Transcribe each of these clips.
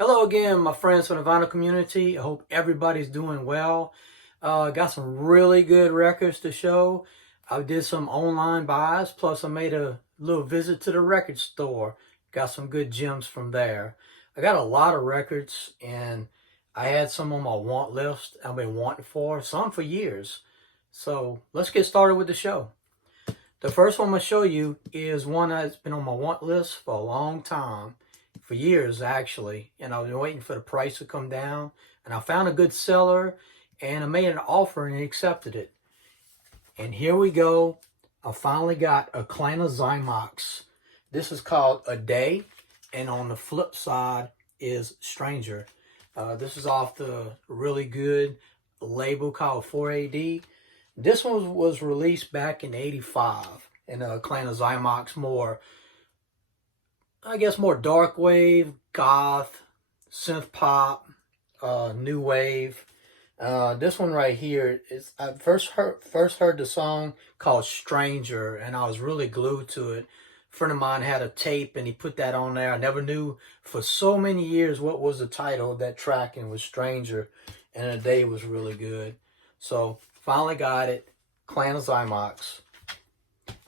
Hello again, my friends from the vinyl community. I hope everybody's doing well. Got some really good records to show. I did some online buys, plus I made a little visit to the record store. Got some good gems from there. I got a lot of records, and I had some on my want list I've been wanting for, some for years. So let's get started with the show. The first one I'm going to show you is one that's been on my want list for a long time, for years actually, and I've been waiting for the price to come down, and I found a good seller, and I made an offer and he accepted it. And here we go. I finally got a clan of Zymox. This is called A Day, and on the flip side is Stranger. This is off the really good label called 4AD. This one was released back in '85, and clan of Zymox, more, I guess, more Darkwave, Goth, Synth-pop, New Wave. This one right here is, I first heard the song called Stranger, and I was really glued to it. A friend of mine had a tape, and he put that on there. I never knew for so many years what was the title of that track, and it was Stranger, and A Day was really good. So finally got it, Clan of Zymox.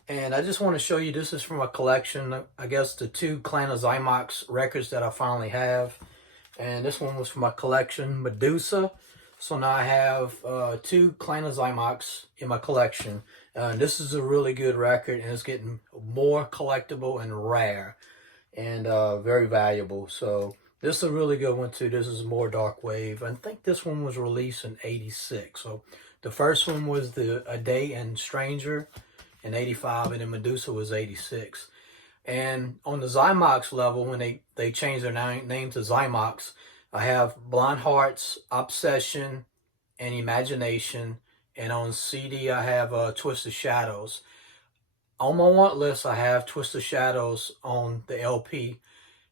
And I just want to show you, this is from a collection, I guess the two Clan of Zymox records that I finally have. And this one was from my collection, Medusa. So now I have two Clan of Zymox in my collection. This is a really good record, and it's getting more collectible and rare, and very valuable. So this is a really good one too. This is more Darkwave. I think this one was released in '86. So the first one was the A Day and Stranger in '85, and then Medusa was '86. And on the Zymox level, when they changed their name to Zymox, I have Blind Hearts, Obsession, and Imagination. And on CD, I have Twisted Shadows. On my want list, I have Twisted Shadows on the LP.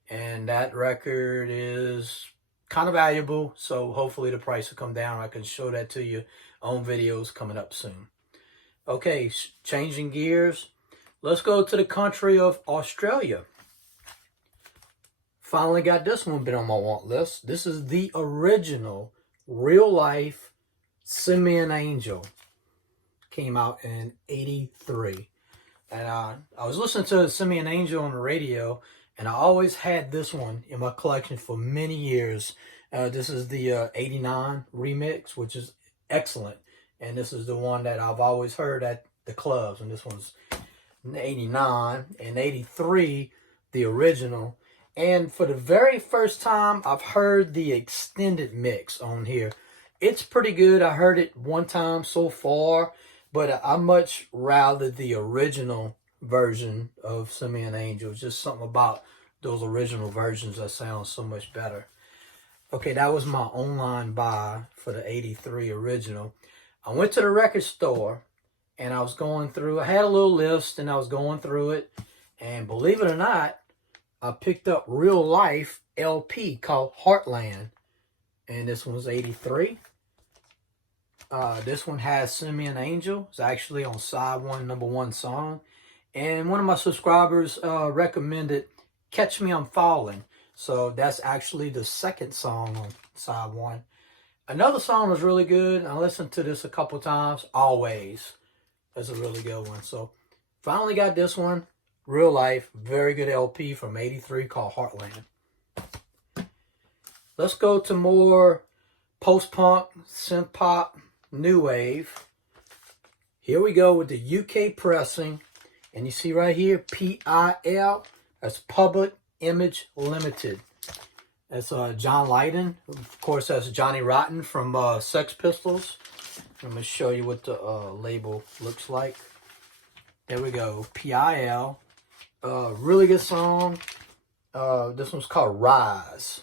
And that record is kind of valuable, so hopefully the price will come down. I can show that to you on videos coming up soon. Okay, changing gears. Let's go to the country of Australia. Finally got this one been on my want list. This is the original real-life Simian Angel. Came out in '83. And I was listening to Simian Angel on the radio, and I always had this one in my collection for many years. This is the '89 remix, which is excellent. And this is the one that I've always heard at the clubs. And this one's '89 and '83, the original. And for the very first time, I've heard the extended mix on here. It's pretty good. I heard it one time so far, but I much rather the original version of Simian Angel. Just something about those original versions that sound so much better. Okay, that was my online buy for the '83 original. I went to the record store, and I was going through, I had a little list, and I was going through it, and believe it or not, I picked up Real Life LP called Heartland, and this one was '83. This one has Simian Angel. It's actually on side one, #1 song. And one of my subscribers recommended Catch Me I'm Falling. So that's actually the second song on side one. Another song was really good. I listened to this a couple times. Always. That's a really good one. So finally got this one. Real Life. Very good LP from '83 called Heartland. Let's go to more post-punk, synth-pop, new wave. Here we go with the UK pressing. And you see right here, PIL. That's Public Image Limited. That's John Lydon. Of course, that's Johnny Rotten from Sex Pistols. I'm going to show you what the label looks like. There we go. PIL. Really good song. This one's called Rise.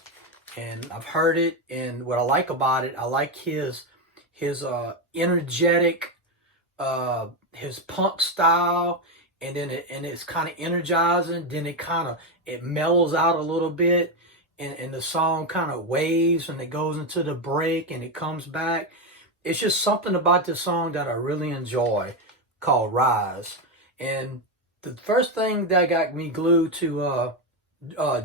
And I've heard it, and what I like about it, I like his energetic, his punk style, and then it's kind of energizing. Then it mellows out a little bit, and the song kind of waves, and it goes into the break, and it comes back. It's just something about this song that I really enjoy, called Rise. And the first thing that got me glued to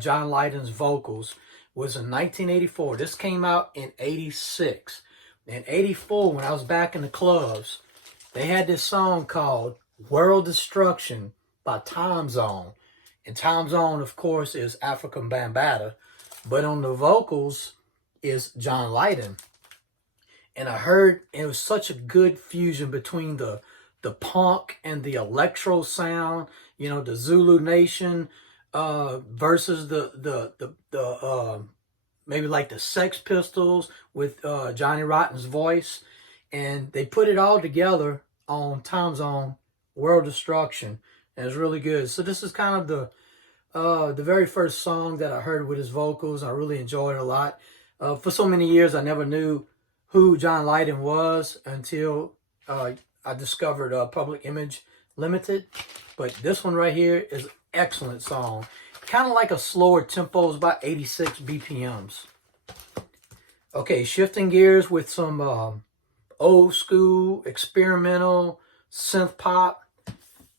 John Lydon's vocals was in 1984. This came out in 86. In 84, when I was back in the clubs, they had this song called World Destruction by Time Zone. And Time Zone, of course, is African Bambaataa. But on the vocals is John Lydon. And I heard it was such a good fusion between the punk and the electro sound, you know, the Zulu Nation versus the maybe like the Sex Pistols with Johnny Rotten's voice. And they put it all together on Time Zone World Destruction. And it's really good. So this is kind of the very first song that I heard with his vocals. I really enjoyed it a lot. For so many years, I never knew who John Lydon was until I discovered Public Image Limited. But this one right here is an excellent song. Kind of like a slower tempo. It's about 86 BPMs. Okay, shifting gears with some old school, experimental, synth pop.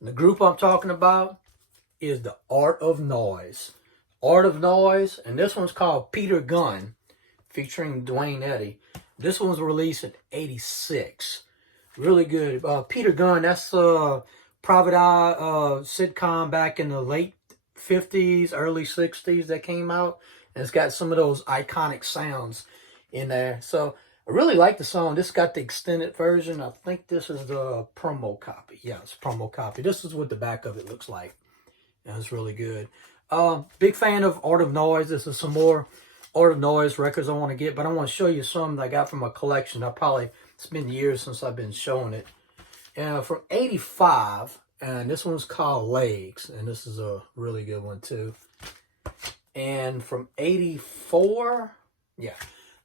The group I'm talking about is the Art of Noise. Art of Noise, and this one's called Peter Gunn, featuring Dwayne Eddy. This one was released in 86. Really good. Peter Gunn, that's a Private Eye sitcom back in the late 50s, early 60s that came out. And it's got some of those iconic sounds in there. So I really like the song. This got the extended version. I think this is the promo copy. Yeah, it's promo copy. This is what the back of it looks like. And it's really good. Big fan of Art of Noise. This is some more Art of Noise records I want to get, but I want to show you some that I got from a collection. It's been years since I've been showing it. From 85, and this one's called Legs, and this is a really good one too. And from 84, yeah,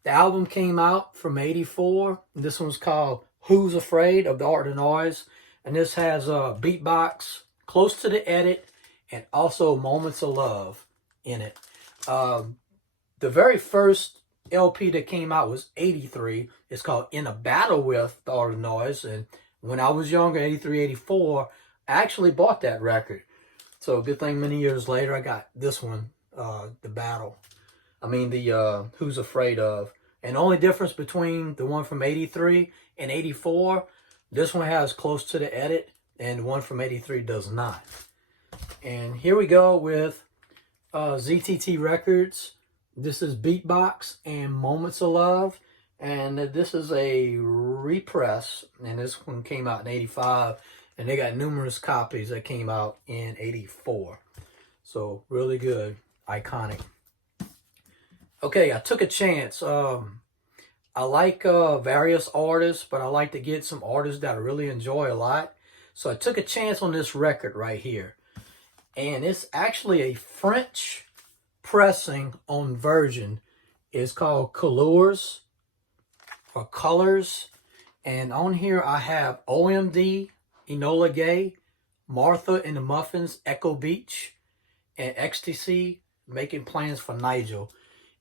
the album came out from 84. This one's called Who's Afraid of the Art of Noise, and this has Beatbox, Close to the Edit, and also Moments of Love in it. The very first LP that came out was 83. It's called In a Battle with the Art of Noise. And when I was younger, 83, 84, I actually bought that record. So good thing many years later, I got this one, the Who's Afraid Of. And the only difference between the one from 83 and 84, this one has Close to the Edit, and the one from 83 does not. And here we go with ZTT Records. This is Beatbox and Moments of Love. And this is a repress. And this one came out in 85. And they got numerous copies that came out in 84. So really good. Iconic. Okay, I took a chance. I like various artists, but I like to get some artists that I really enjoy a lot. So I took a chance on this record right here. And it's actually a French pressing on version. It's called Colures or Colors. And on here I have OMD, Enola Gay, Martha and the Muffins, Echo Beach, and Ecstasy, Making Plans for Nigel.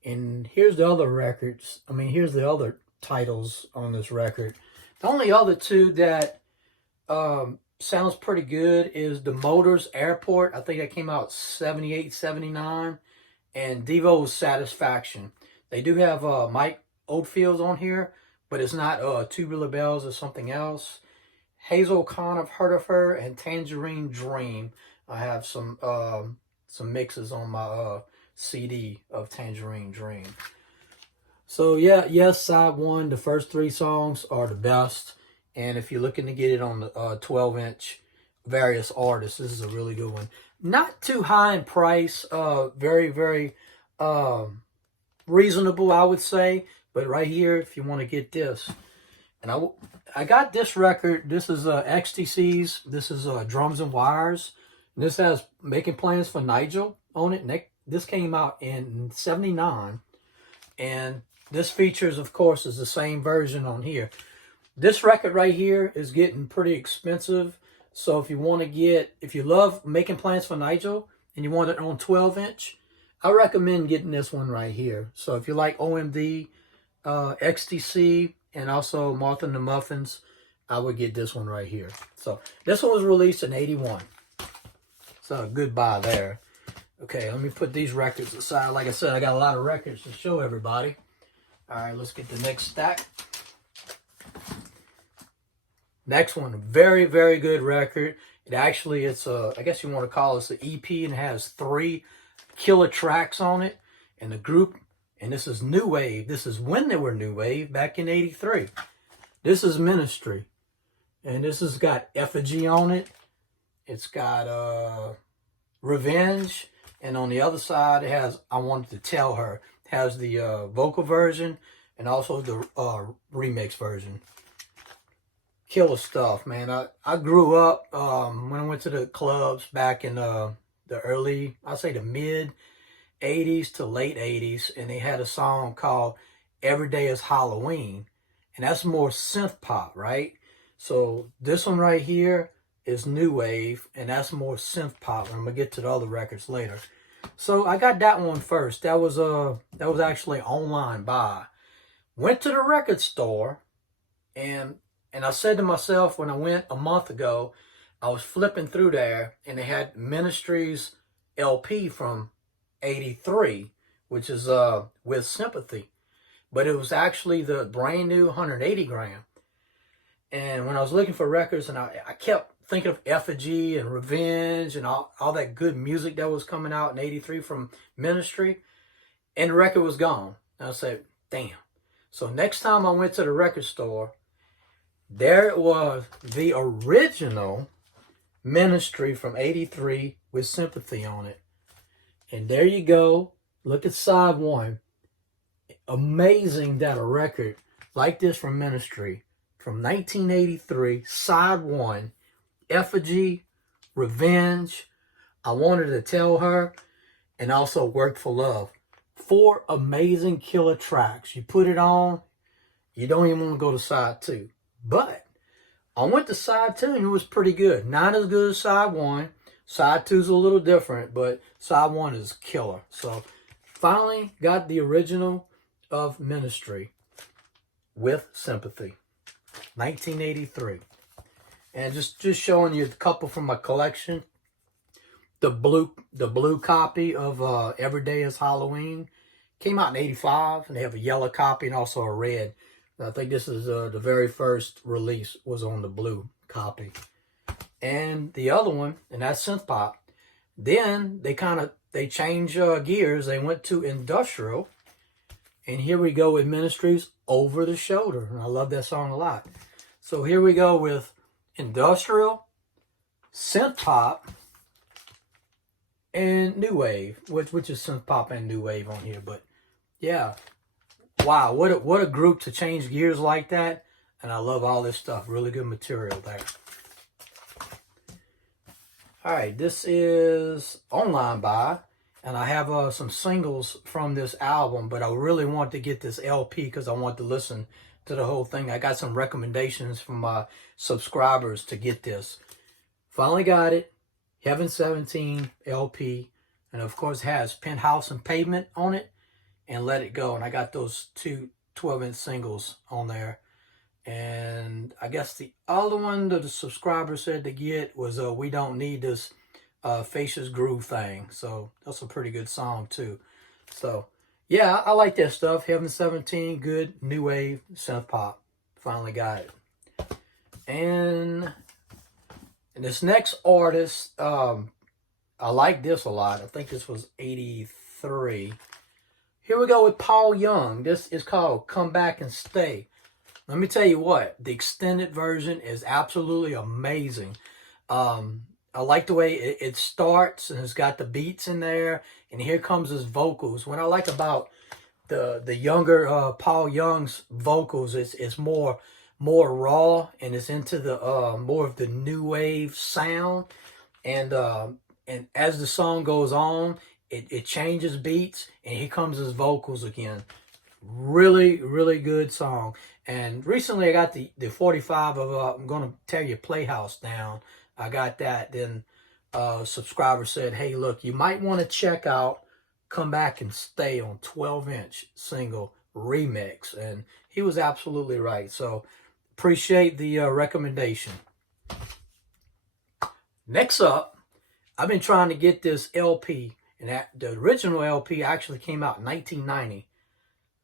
And here's the other records. Here's the other titles on this record. The only other two that sounds pretty good is The Motors Airport. I think that came out 78, 79. And Devo's Satisfaction. They do have Mike Oldfield on here, but it's not Tubular Bells or something else. Hazel Khan, I've heard of her, and Tangerine Dream. I have some mixes on my CD of Tangerine Dream. So yeah, yes, side one, the first three songs are the best. And if you're looking to get it on the 12-inch, various artists, this is a really good one. Not too high in price, very, very reasonable, I would say. But right here, if you want to get this. And I got this record. This is XTC's. This is Drums and Wires. And this has Making Plans for Nigel on it. And this came out in 79. And this features, of course, is the same version on here. This record right here is getting pretty expensive. So if you love Making Plans for Nigel and you want it on 12-inch, I recommend getting this one right here. So if you like OMD, XTC, and also Martha and the Muffins, I would get this one right here. So this one was released in 81. So good buy there. Okay, let me put these records aside. Like I said, I got a lot of records to show everybody. All right, let's get the next stack. Next one, very, very good record. It actually, it's a, I guess you want to call it an EP, and it has 3 killer tracks on it. And the group, and this is New Wave. This is when they were New Wave, back in '83. This is Ministry. And this has got Effigy on it. It's got Revenge. And on the other side, it has I Wanted to Tell Her. It has the vocal version and also the remix version. Killer stuff, man. I grew up when I went to the clubs back in the early, I'd say the mid 80s to late 80s, and they had a song called Every Day is Halloween, and that's more synth pop, right? So this one right here is New Wave, and that's more synth pop. I'm gonna get to the other records later. So I got that one first. That was actually online buy. Went to the record store, and I said to myself when I went a month ago, I was flipping through there, and they had Ministry's LP from '83, which is With Sympathy. But it was actually the brand new 180 gram. And when I was looking for records, and I kept thinking of Effigy and Revenge and all that good music that was coming out in '83 from Ministry, and the record was gone. And I said, damn. So next time I went to the record store, there it was, the original Ministry from '83 with Sympathy on it. And there you go. Look at side 1. Amazing that a record like this from Ministry from 1983, side 1, Effigy, Revenge, I Wanted to Tell Her, and also Work for Love. 4 amazing killer tracks. You put it on, you don't even want to go to side 2. But I went to side 2 and it was pretty good. Not as good as side 1. Side 2 is a little different, but side 1 is killer. So finally got the original of Ministry with Sympathy, 1983. And just showing you a couple from my collection. The blue copy of Every Day is Halloween came out in '85, and they have a yellow copy and also a red. I think this is the very first release was on the blue copy. And the other one, and that's synth pop. Then they changed gears. They went to industrial, and here we go with Ministry's Over the Shoulder. And I love that song a lot. So here we go with industrial, synth pop, and new wave, which is synth pop and new wave on here. But yeah, wow, what a group to change gears like that. And I love all this stuff. Really good material there. All right, this is online buy, and I have some singles from this album, but I really want to get this LP because I want to listen to the whole thing. I got some recommendations from my subscribers to get this. Finally got it. Heaven 17 LP, and of course has Penthouse and Pavement on it, and Let It Go. And I got those 2 12-inch singles on there. And I guess the other one that the subscriber said to get was We Don't Need This Facious Groove thing. So that's a pretty good song too. So yeah, I like that stuff. Heaven 17, good new wave synth pop. Finally got it. And this next artist, I like this a lot. I think this was '83. Here we go with Paul Young. This is called Come Back and Stay. Let me tell you what, the extended version is absolutely amazing. I like the way it starts, and it's got the beats in there, and here comes his vocals. What I like about the younger Paul Young's vocals, it's more raw, and it's into the more of the new wave sound. And as the song goes on, it changes beats, and here comes his vocals again. Really, really good song. And recently I got the 45 of I'm Gonna Tear Your Playhouse Down. I got that. Then a subscriber said, hey, look, you might want to check out Come Back and Stay on 12-inch single remix. And he was absolutely right. So appreciate the recommendation. Next up, I've been trying to get this LP, And that the original LP actually came out in 1990.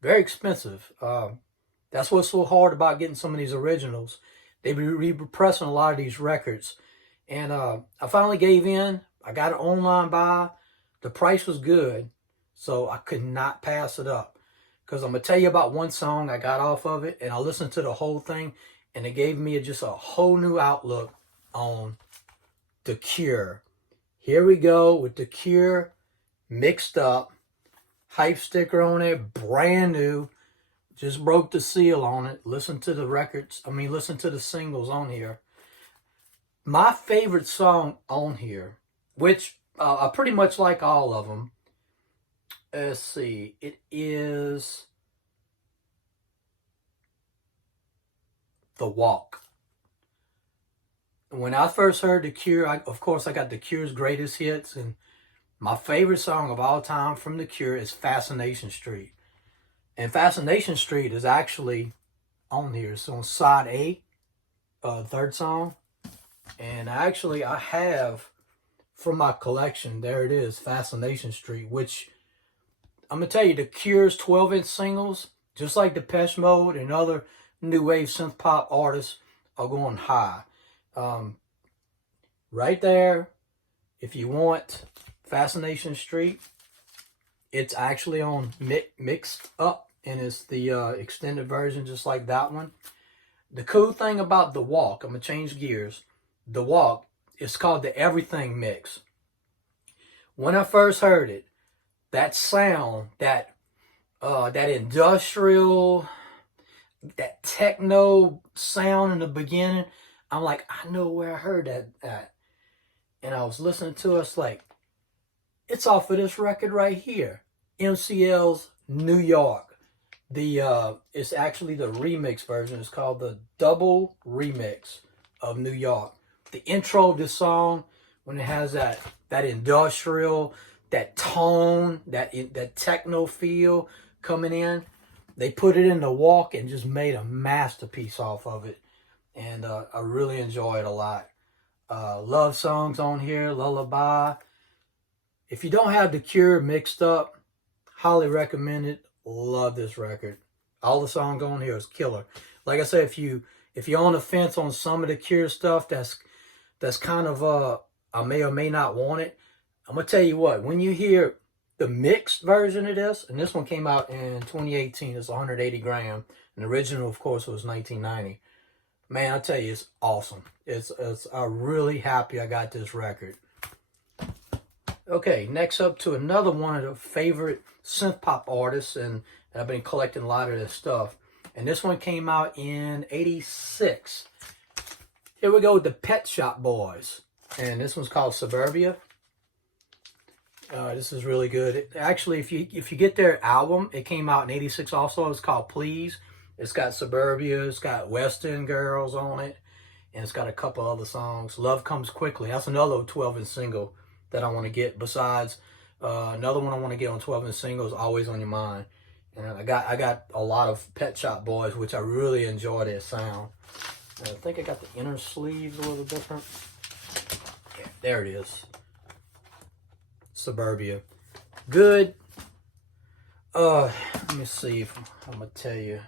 Very expensive. That's what's so hard about getting some of these originals. They be repressing a lot of these records. And I finally gave in. I got an online buy. The price was good, so I could not pass it up. Because I'm going to tell you about one song I got off of it, and I listened to the whole thing, and it gave me just a whole new outlook on The Cure. Here we go with The Cure, mixed up, hype sticker on it, brand new. Just broke the seal on it. Listen to the records. Listen to the singles on here. My favorite song on here, which I pretty much like all of them. Let's see. It is The Walk. When I first heard The Cure, of course, I got The Cure's greatest hits. And my favorite song of all time from The Cure is Fascination Street. And Fascination Street is actually on here. It's on side A, third song. And actually, I have from my collection, there it is, Fascination Street, which I'm going to tell you, The Cure's 12-inch singles, just like Depeche Mode and other new wave synth pop artists, are going high. Right there, if you want Fascination Street, it's actually on mixed up, and it's the extended version, just like that one. The cool thing about The Walk, I'm going to change gears. The Walk, it's called the Everything Mix. When I first heard it, that sound, that industrial, that techno sound in the beginning, I'm like, I know where I heard that at. And I was listening to it, like, it's off of this record right here, MCL's New York. It's actually the remix version. It's called the Double Remix of New York. The intro of this song, when it has that industrial, that tone, that techno feel coming in, they put it in The Walk and just made a masterpiece off of it. And I really enjoy it a lot. Love songs on here, Lullaby. If you don't have The Cure mixed up, highly recommend it. Love this record. All the songs on here is killer. Like I said, if you're on the fence on some of The Cure stuff, that's kind of I may or may not want it. I'm gonna tell you what, when you hear the mixed version of this, and this one came out in 2018, it's 180 gram, and the original, of course, was 1990. Man, I tell you, it's awesome. I'm really happy I got this record. Okay, next up to another one of the favorite synth pop artists, and I've been collecting a lot of this stuff. And this one came out in '86. Here we go with the Pet Shop Boys, and this one's called Suburbia. This is really good. Actually, if you get their album, it came out in '86 also. It's called Please. It's got Suburbia. It's got Western Girls on it, and it's got a couple other songs. Love Comes Quickly. That's another 12-inch single that I want to get. Besides, another one I want to get on 12-inch singles, Always on Your Mind. And I got a lot of Pet Shop Boys, which I really enjoy their sound. And I think I got the inner sleeves a little different. Yeah, there it is. Suburbia. Good. Let me see if I'm going to tell you.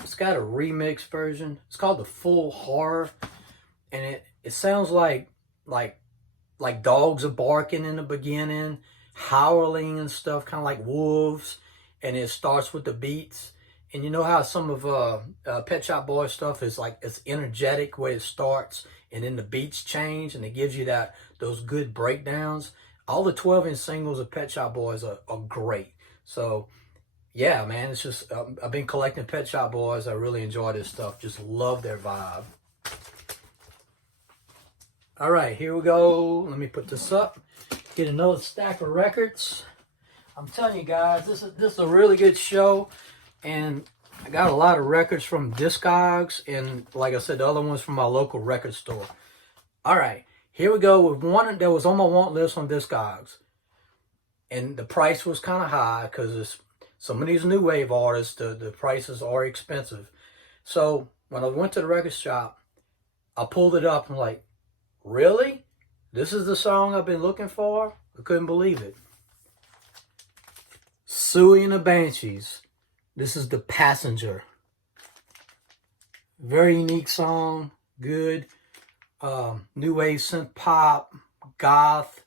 It's got a remix version. It's called The Full Horror. And it sounds like dogs are barking in the beginning, howling and stuff, kind of like wolves. And it starts with the beats. And you know how some of Pet Shop Boys stuff is like, it's energetic where it starts and then the beats change and it gives you those good breakdowns. All the 12-inch singles of Pet Shop Boys are great. So yeah, man, it's just, I've been collecting Pet Shop Boys. I really enjoy this stuff. Just love their vibe. All right, here we go. Let me put this up. Get another stack of records. I'm telling you guys, this is a really good show. And I got a lot of records from Discogs. And like I said, the other ones from my local record store. All right, here we go with one that was on my want list on Discogs. And the price was kind of high because some of these new wave artists, the prices are expensive. So when I went to the record shop, I pulled it up and I'm like, really? This is the song I've been looking for? I couldn't believe it. Suey and the Banshees. This is The Passenger. Very unique song. Good. New wave synth pop, goth.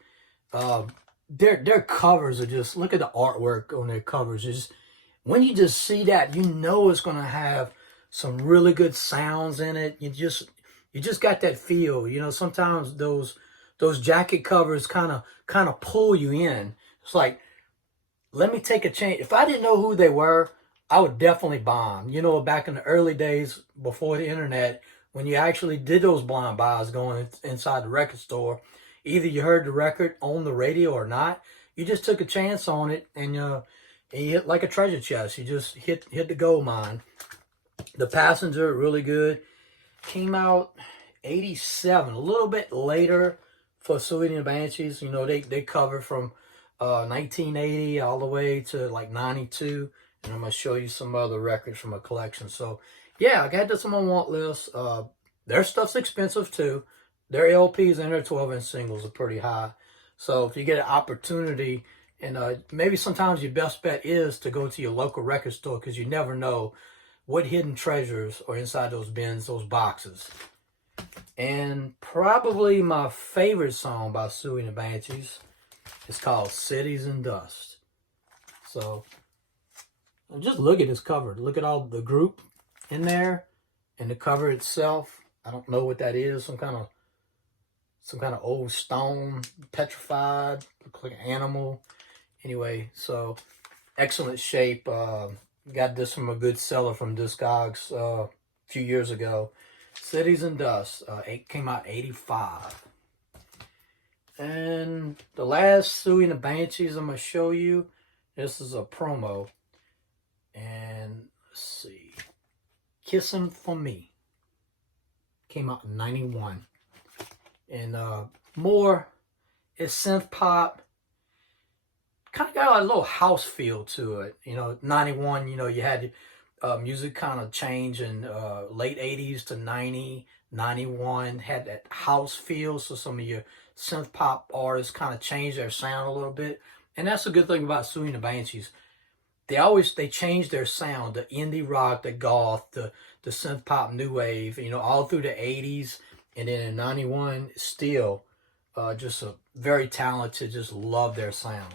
Their covers are just, look at the artwork on their covers. Just when you just see that, you know it's gonna have some really good sounds in it. You just got that feel. You know, sometimes those jacket covers kind of pull you in. It's like, let me take a chance. If I didn't know who they were, I would definitely buy them. You know, back in the early days before the internet, when you actually did those blind buys going inside the record store, either you heard the record on the radio or not, you just took a chance on it, and you hit like a treasure chest. You just hit the gold mine. The Passenger, really good. Came out 87, a little bit later for Suey and the Banshees. You know, they covered from 1980 all the way to like 92. And I'm going to show you some other records from a collection. So, yeah, I got this on my want list. Their stuff's expensive, too. Their LPs and their 12-inch singles are pretty high. So, if you get an opportunity, and maybe sometimes your best bet is to go to your local record store, because you never know what hidden treasures are inside those bins, those boxes. And probably my favorite song by Suey and the Banshees is called Cities and Dust. So, just look at this cover. Look at all the group in there, and the cover itself. I don't know what that is. Some kind of old stone, petrified, look like an animal. Anyway, so excellent shape. Got this from a good seller from Discogs a few years ago. Cities and Dust. It came out 85. And the last Suey and the Banshees I'm gonna show you. This is a promo. And let's see, Kissin' For Me came out in 91. And more, it's synth pop, kind of got a little house feel to it. You know, 91, you know, you had music kind of change in late 80s to 90, 91, had that house feel. So some of your synth pop artists kind of changed their sound a little bit. And that's a good thing about Suey and the Banshees. They changed their sound, the indie rock, the goth, the synth pop, new wave, you know, all through the 80s. And then in 91, still just a very talented, just love their sound.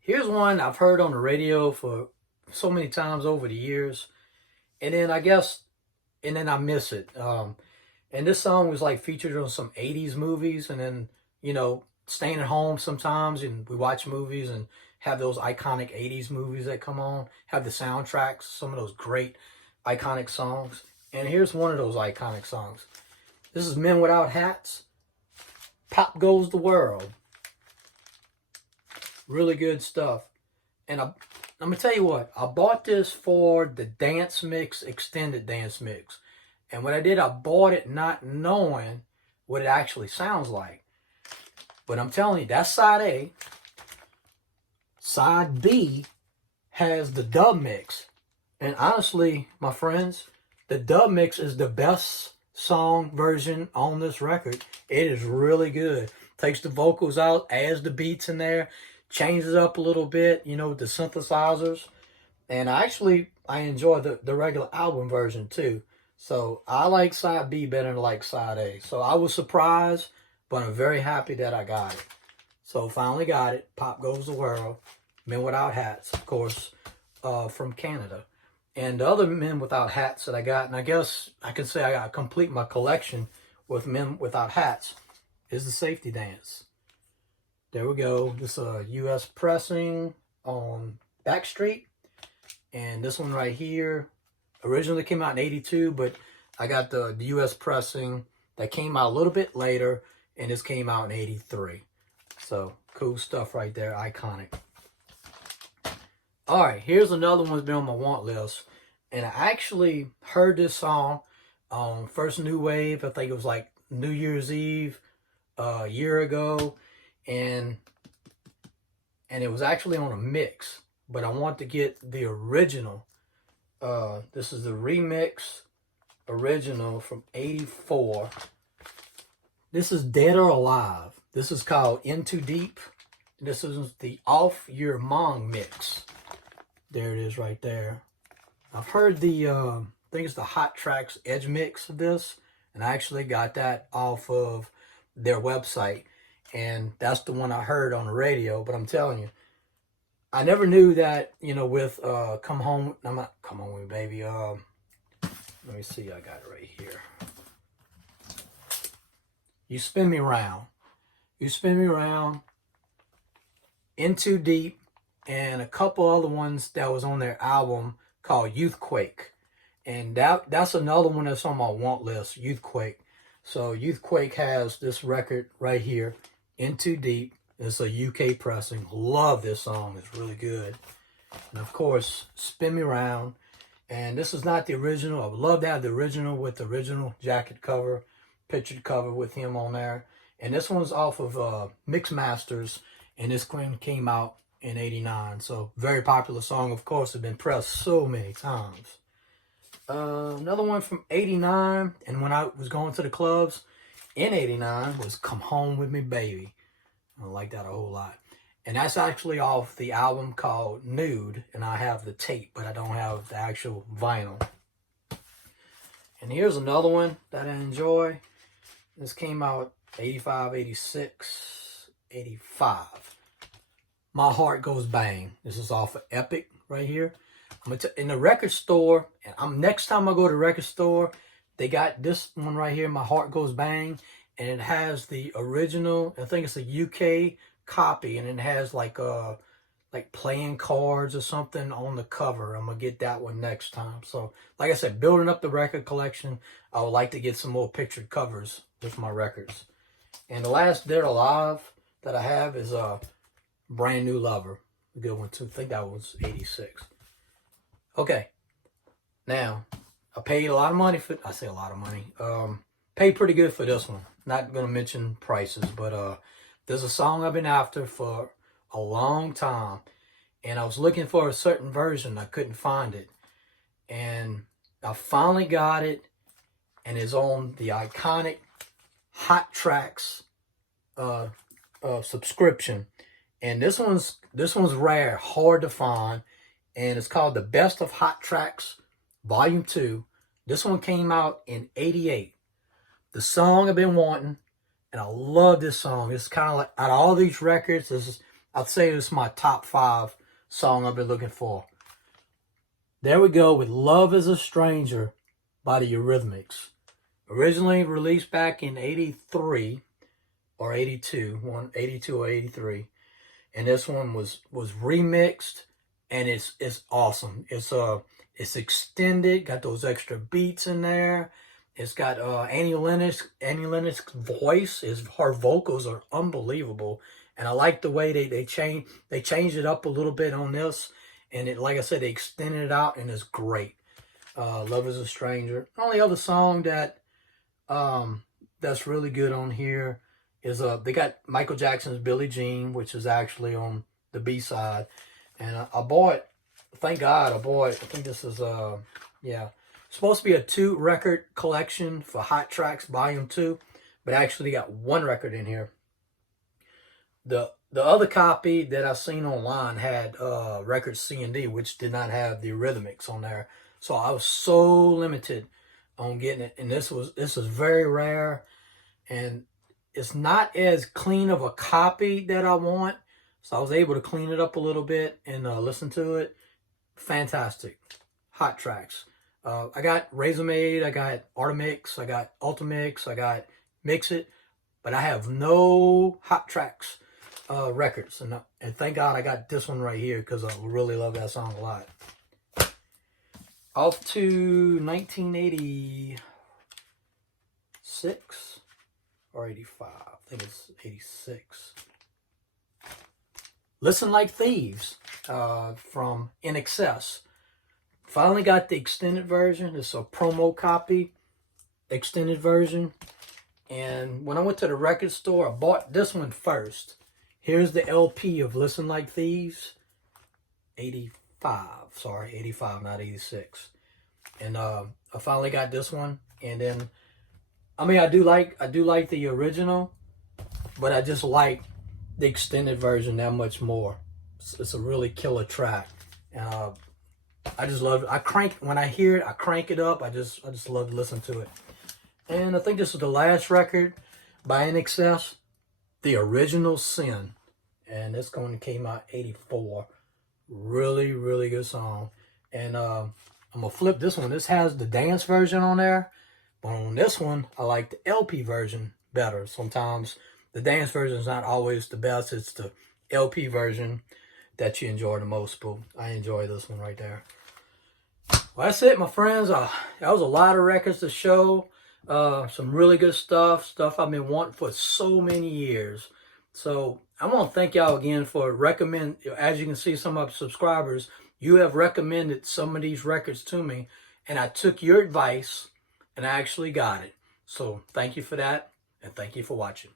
Here's one I've heard on the radio for so many times over the years. And then I miss it. And this song was like featured on some 80s movies. And then, you know, staying at home sometimes, and we watch movies and have those iconic 80s movies that come on, have the soundtracks, some of those great iconic songs. And here's one of those iconic songs. This is Men Without Hats. Pop Goes the World. Really good stuff. And I'm going to tell you what, I bought this for the dance mix, extended dance mix. And what I did, I bought it not knowing what it actually sounds like. But I'm telling you, that's side A. Side B has the dub mix. And honestly, my friends, the dub mix is the best song version on this record. It is really good. Takes the vocals out, adds the beats in there, changes up a little bit, you know, with the synthesizers. And I enjoy the regular album version too. So I like side B better than like side A. So I was surprised, but I'm very happy that I got it. So finally got it. Pop Goes the World. Men Without Hats, of course, from Canada. And the other Men Without Hats that I got, and I guess I can say I got to complete my collection with Men Without Hats, is the Safety Dance. There we go. This is a U.S. pressing on Backstreet. And this one right here originally came out in 82, but I got the U.S. pressing that came out a little bit later, and this came out in 83. So, cool stuff right there. Iconic. All right, here's another one that's been on my want list. And I actually heard this song on First New Wave. I think it was like New Year's Eve a year ago. And it was actually on a mix. But I want to get the original. This is the remix original from 84. This is Dead or Alive. This is called In Too Deep. This is the Off Your Mong mix. There it is right there. I've heard the, I think it's the Hot Tracks Edge mix of this, and I actually got that off of their website, and that's the one I heard on the radio. But I'm telling you, I never knew that, you know, with Come Home, I'm not Come Home With Me Baby. Let me see, I got it right here. You Spin Me Round. You Spin Me Round, In Too Deep, and a couple other ones that was on their album called Youthquake. And that's another one that's on my want list, Youthquake. So Youthquake has this record right here, In Too Deep. It's a UK pressing. Love this song. It's really good. And of course, Spin Me Round. And this is not the original. I would love to have the original with the original jacket cover, pictured cover with him on there. And this one's off of Mix Masters, and this one came out in '89. So very popular song. Of course, it's been pressed so many times. Another one from '89, and when I was going to the clubs in '89 was Come Home With Me Baby. I like that a whole lot. And that's actually off the album called Nude, and I have the tape, but I don't have the actual vinyl. And here's another one that I enjoy. This came out 85, 86, 85. My Heart Goes Bang. This is off of Epic right here. In the record store, and next time I go to the record store, they got this one right here, My Heart Goes Bang, and it has the original, I think it's a UK copy, and it has like playing cards or something on the cover. I'm gonna get that one next time. So like I said, building up the record collection, I would like to get some more pictured covers with my records. And the last Dead Alive that I have is Brand New Lover. A good one too. I think that was 86. Okay. Now, I paid a lot of money for, I say a lot of money. Paid pretty good for this one. Not going to mention prices, but there's a song I've been after for a long time. And I was looking for a certain version. I couldn't find it. And I finally got it. And it's on the iconic Hot Tracks subscription. And this one's rare, hard to find. And it's called The Best of Hot Tracks Volume 2. This one came out in '88. The song I've been wanting, and I love this song. It's kind of like, out of all these records, I'd say this is my top 5 song I've been looking for. There we go with Love Is a Stranger by the Eurythmics. Originally released back in '83 or '82, 82 or '83. And this one was remixed, and it's awesome. It's extended, got those extra beats in there. It's got Annie Lennox's voice. Her vocals are unbelievable, and I like the way they changed it up a little bit on this. And it, like I said, they extended it out, and it's great. Love Is a Stranger. The only other song that that's really good on here is they got Michael Jackson's Billie Jean, which is actually on the B-side. And I bought, thank God I bought, I think this is yeah, supposed to be a 2-record collection for Hot Tracks Volume 2, but actually got 1 record in here. The other copy that I seen online had record C and D, which did not have the Eurythmics on there. So I was so limited on getting it, and this is very rare, and it's not as clean of a copy that I want. So I was able to clean it up a little bit and listen to it. Fantastic. Hot Tracks. I got Razormaid, I got Artemix, I got Ultimix, I got Mix It, but I have no Hot Tracks records. And thank God I got this one right here, because I really love that song a lot. Off to 1986 or 85. I think it's 86. Listen Like Thieves from In Excess. Finally got the extended version. It's a promo copy, extended version. And when I went to the record store, I bought this one first. Here's the LP of Listen Like Thieves. 85. Sorry, 85, not 86. And I finally got this one. And then, I mean, I do like the original. but I just like the extended version that much more. It's a really killer track. I just love it. When I hear it, I crank it up. I just love to listen to it. And I think this is the last record by NXS, The Original Sin. And this one came out 84. Really, really good song. And I'm going to flip this one. This has the dance version on there. But on this one, I like the LP version better. Sometimes the dance version is not always the best. It's the LP version that you enjoy the most. But I enjoy this one right there. Well, that's it, my friends. That was a lot of records to show. Some really good stuff I've been wanting for so many years. So I want to thank y'all again for as you can see, some of my subscribers, you have recommended some of these records to me, and I took your advice and I actually got it. So thank you for that, and thank you for watching.